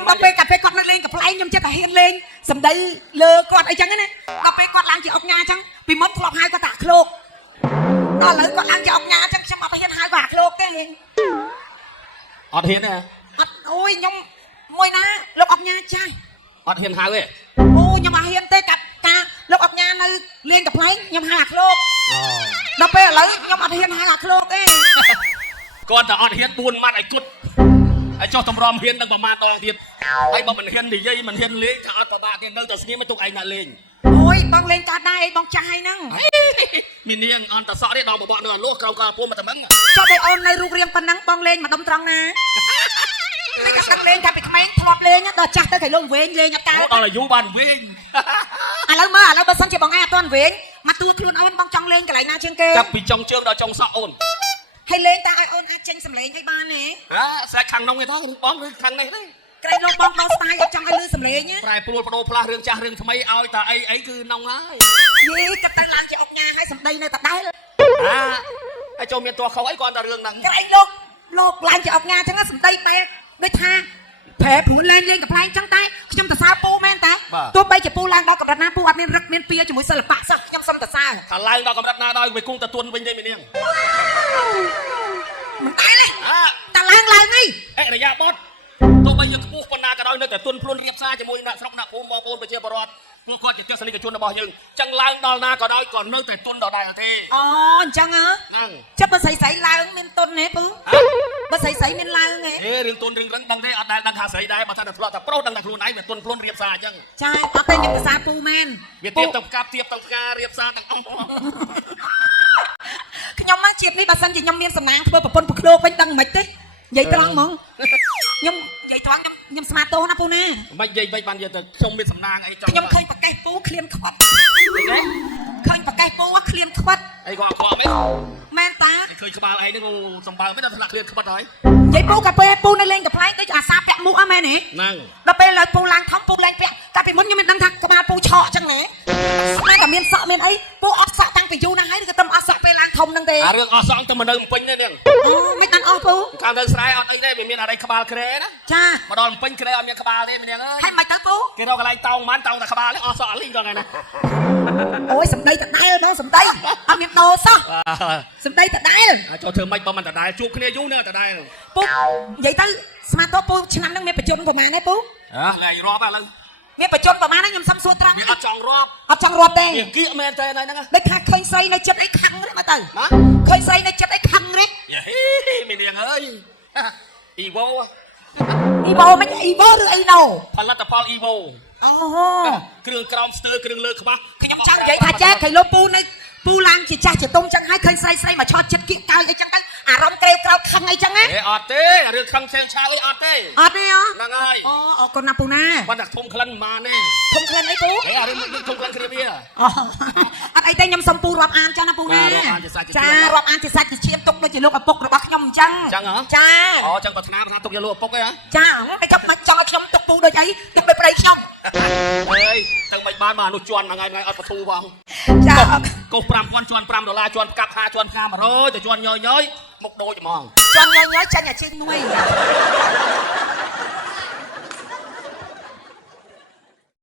ខ្ញុំដល់ពេលកាពេលគាត់នៅលេងកំ pl ែងខ្ញុំចិត្តតែហ៊ានលេងសម្ដីលើគាត់អីចឹងណាដល់ពេលគាត់ឡើងជាអុកញ៉ាចឹងពីមុនធ្លាប់ហៅគាត់ថាឃ្លោកដល់ឥឡូវគាត់ឡើងជាអុកញ៉ាចឹងខ្ញុំអត់ហ៊ានហៅគាត់ឃ្លោកទេអត់ហ៊ានទេអត់អូយខ្ញុំមួយណាលោកអុកញ៉ាចាស់អត់ហ៊ានហៅទេអូខ្ញុំអត់ហ៊ានទេកាត់ការលោកអុកញ៉ានៅលេងកំ pl ែងខ្ញុំហៅអាឃ្លោកដល់ពេលឥឡូវខ្ញុំអត់ហ៊ានហៅអាឃ្លោកទេគាត់តែអត់ហ៊ាន4ម៉ាត់ឲ្យគត់ហើយចុះតម្រាំហ៊ាននឹងប្រមាណដងទៀតហើយបើមិនហ៊ាននិយាយមិនហ៊ានលេងថាអត់ប្របាទៀតនៅតែស្ងៀមទុកឯងណាលេងអូយបងលេងកើតដែរអីបងចាស់ហើយហ្នឹងមីនាងអន្តសក់នេះដល់បបកនៅអាលោះក្រោមកាពួមមកតែហ្នឹងចុះតែអូននៅរូបរាងប៉ុណ្ណឹងបងលេងមកដុំត្រង់ណាតែគាត់លេងតែពីក្មេងធ្លាប់លេងដល់ចាស់ទៅគេលងវែងលេងអត់កើតដល់អាយុបានវែងឥឡូវមើលឥឡូវបើសិនជាបងឯងអត់ទាន់វែងមកទួខ្លួនអូនបងចង់លេងកន្លែងណាជាងគេចាប់ពីចុងជើងដល់ចុងសក់អូនហើយលេងតែឲ្យអូនអាចចេញសម្លេងឲ្យបានទេសាច់ខាងក្នុងទេបងឬខាងនេះទេក្រែងលោកបងស្ទាយអត់ចង់ឲ្យលឺសម្លេងប្រែប្រួលបដូរផ្លាស់រឿងចាស់រឿងថ្មីឲ្យតែអីគឺនងហើយយីគិតទៅឡើងជាអុកញ៉ាឲ្យសម្ដីនៅដដែលហើយចូលមានតួខុសអីគាត់តែរឿងហ្នឹងក្រែងលោកឡើងជាអុកញ៉ាចឹងសម្ដីបែបដូចថាប្រែប្រួលលេងកំ pl ែងចឹងតែខ្ញុំសរសើរពូមែនតាទោះបីជាពូឡើងដល់កម្រិតណាពូអត់មានរឹកមានពៀជាមួយសិល្បៈសោះខ្ញុំសុំសរសើរថាឡើងដល់កម្រិតណាដល់វាគង់តែទួនវិញទេមីនាងមិនតែឡើងហីអរិយាបថទោះបីយើងខ្ពស់ប៉ុណ្ណាក៏ដោយនៅតែទុនខ្លួនរៀបសារជាមួយអ្នកស្រុកអ្នកភូមិបងប្អូនប្រជាពលរដ្ឋពួកគាត់ជាទស្សនិកជនរបស់យើងចឹងឡើងដល់ណាក៏ដោយក៏នៅតែទុនដល់ដែរទេអូអញ្ចឹងហ្នឹងចិត្តបើស្រីឡើងមានទុនទេពូបើស្រីមានឡើងទេរឿងទុនរឿងរឹងដឹងទេអត់ដែលដឹងថាស្រីដែរបើថាតែធ្លាប់តែប្រុសដឹងតែខ្លួនឯងវាទុនខ្លួនរៀបសារអញ្ចឹងចាអត់ទេខ្ញុំភាសាពូមែនវាទៀបទៅកាប់ទៀបទៅផ្ការៀបសារទាំងអស់ខ្ញុំមកជាតិនេះបើសិនជាខ្ញុំមានសំណាងធ្វើប្រពន្ធប្រក្លោវិញដឹងមិនទេនិយាយត្រង់ហ្មងខ្ញុំនិយាយត្រង់ខ្ញុំស្មាតតោណាពូណាមិននិយាយវិញបាននិយាយទៅខ្ញុំមានសំណាងអីចង់ខ្ញុំឃើញប្រកេះពូឃ្លានខ្វាត់ឃើញប្រកេះពូឃ្លានខ្វាត់អីក៏អត់ខ្វល់មិនមែនតាឃើញក្បាលអីហ្នឹងសំបើមិនដល់ថ្នាក់ឃ្លានខ្វាត់ហើយនិយាយពូកាពេលពូនៅលេងកំ pl ែងដូចអាសាពាក់មួកអស់មែនទេហ្នឹងដល់ពេលឡើយពូឡើងធំពូឡើងពាក់តែពីមុនខ្ញុំមិនដឹងថាក្បាលពូឆក់អញ្ចឹងណាស្មានតែមានសក់មានអីពូអត់សក់តាំងពីយូរណាស់ហើយគឺតែអត់សក់ពេលឡើងធំហ្នឹងទេអារឿងអស់សក់ទៅមកនៅពេញទេហ្នឹងអូមិនអត់អស់ពូខាងទៅស្រែអត់អីទេវាមានអីក្បាលក្រែណាចាមកដល់ពេញក្រែអត់មានក្បាលទេម្នាក់អើយហើយមិនទៅពូគេរកកន្លែងតោងមិនតោងតែក្បាលទេអស់សក់លីងដល់ថ្ងៃណាអូយសំដីតដែលបងសំដីអត់មានដោសោះសំដីតដែលចូលធ្វើម៉េចបើមិនតដែលជួបគ្នាយូរនៅតដែលពូនិយាយទៅស្មាតតពូឆ្នាំហ្នឹងមានបច្ចុប្បន្នប្រហែលទេពូថ្ងៃរាប់ឥឡូវមានបច្ចុប្បន្នប្រហែលខ្ញុំសុំសួរត្រង់អត់ចង់រាប់ទេវាគៀកមែនទេហ្នឹងដូចថាឃើញស្រីនៅចិត្តអីខឹងទេមើលទៅឃើញស្រីនៅចិត្តអីខឹងទេមីនាងអើយអ៊ីវ៉ូមិនអ៊ីវ៉ូឬអីណូផលិតផលអ៊ីវ៉ូអូគ្រឿងក្រោមស្ទើគ្រឿងលើក្បាស់ខ្ញុំចង់និយាយថាចាឃើញលោកពូនៅពូឡើងជាចាស់ជាទុំចឹងហើយឃើញស្រីមកឆោតចិត្តគៀកកៅអីចឹងទៅអារម្មណ៍ក្រេវក្រោតខឹងអីចឹងណាអត់ទេរឿងខឹងផ្សេងឆាវអីអត់ទេហ្នឹងហើយអូអរគុណណាពូណាប៉ុន្តែធំក្លិនមិនបានទេធំក្លិនអីពូអារឿងនេះធំក្លិនគ្រាវាអត់អីទេខ្ញុំសុំពូរាប់អានចឹងណាពូណាចារាប់អានជាសាច់ជាឈាមទុកដូចជាលោកឪពុករបស់ខ្ញុំអញ្ចឹងចាអូចឹងប្រាថ្នាថាទុកជាលោកឪពុកទេចាមិនចាប់មិនចង់ឲ្យខ្ញុំទុកពូដូចអីទុកដូចប្តីខ្ញុំអើយទៅមិនបានមកនោះជន់ថ្ងៃអត់បធូផងចាកុស5000ជន់$5ជន់ផ្កាប់50ជន់ផ្កា100ទៅជន់ញយមុខដូចហ្មងជន់ញយចាញ់អាជីងមួយ